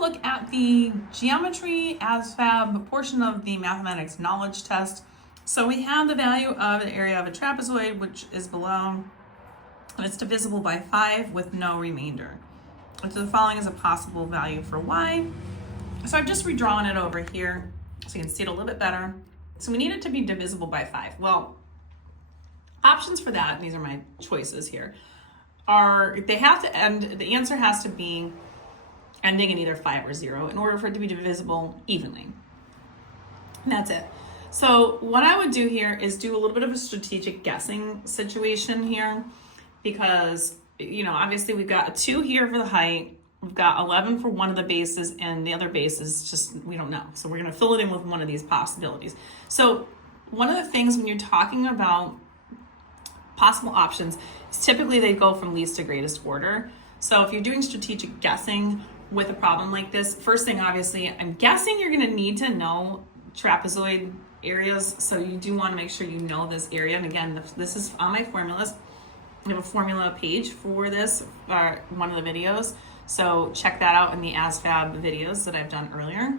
look at the geometry ASVSB portion of the mathematics knowledge test. So we have the value of the area of a trapezoid, which is below, and it's divisible by 5 with no remainder. And so the following is a possible value for y. So I've just redrawn it over here so you can see it a little bit better. So we need it to be divisible by 5. Well, options for that, and these are my choices here, are they have to end, the answer has to be ending in either 5 or 0 in order for it to be divisible evenly. And that's it. So what I would do here is do a little bit of a strategic guessing situation here, because, you know, obviously we've got a 2 here for the height, we've got 11 for one of the bases, and the other base is just, we don't know. So we're gonna fill it in with one of these possibilities. So one of the things when you're talking about possible options is typically they go from least to greatest order. So if you're doing strategic guessing with a problem like this, first thing, obviously, I'm guessing you're gonna need to know trapezoid areas. So you do wanna make sure you know this area. And again, this is on my formulas. I have a formula page for this, one of the videos. So check that out in the ASVSB videos that I've done earlier.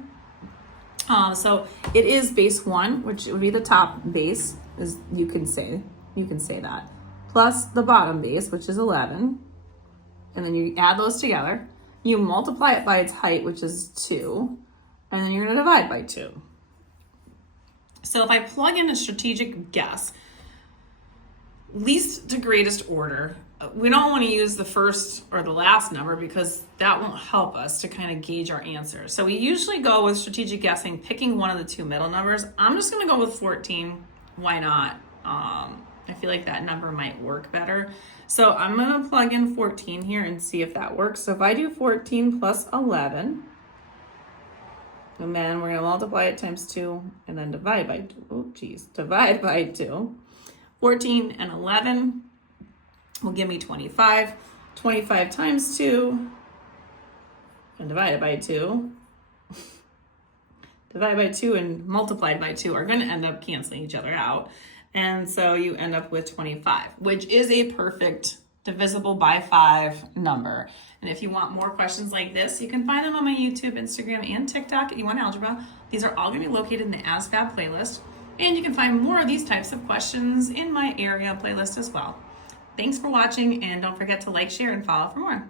So it is base 1, which would be the top base, is you can say that, plus the bottom base, which is 11. And then you add those together. You multiply it by its height, which is 2, and then you're gonna divide by 2. So if I plug in a strategic guess, least to greatest order, we don't want to use the first or the last number because that won't help us to kind of gauge our answer. So we usually go with strategic guessing, picking one of the 2 middle numbers. I'm just going to go with 14. Why not? I feel like that number might work better. So I'm going to plug in 14 here and see if that works. So if I do 14 plus 11, and then we're going to multiply it times 2 and then divide by 2. Divide by 2. 14 and 11 will give me 25. 25 times 2 and divided by 2. Divided by 2 and multiplied by 2 are going to end up canceling each other out. And so you end up with 25, which is a perfect divisible by 5 number. And if you want more questions like this, you can find them on my YouTube, Instagram, and TikTok at YouWantAlgebra. These are all going to be located in the ASVSB playlist. And you can find more of these types of questions in my area playlist as well. Thanks for watching, and don't forget to like, share, and follow for more.